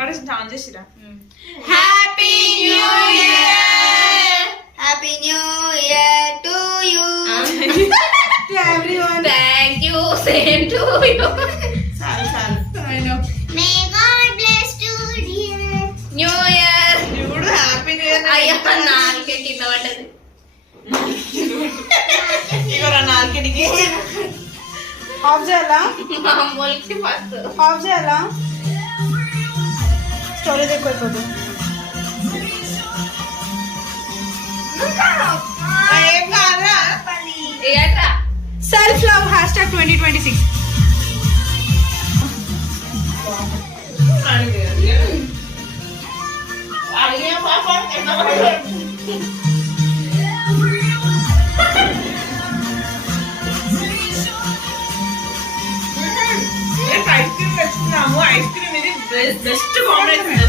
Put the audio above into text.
అరే డాన్స్ చేసిరా happy new year. Happy new year to you. Everyone thank you. Same to you. I know may God bless to dear new year. చూడు happy new year అయ్యో నాలుగే కింద పడ్డది. ఇగోరా నాలుగిటికి ఆఫ్ చేయాలా మా అమ్మోళ్ళకి ఫస్ట్ ఆఫ్ చేయాలా స్టోరేజ్ ఎక్కువైపోతుంది ఏం కాదురా ఇగట్రా. సెల్ఫ్ లవ్ #2026 అడిగే పాప ఎంత పడ్డది. ఐస్ క్రీమ్ తెచ్చుకున్నాము ఐస్ క్రీమ్ ఇది బెస్ట్ కాంబినేషన్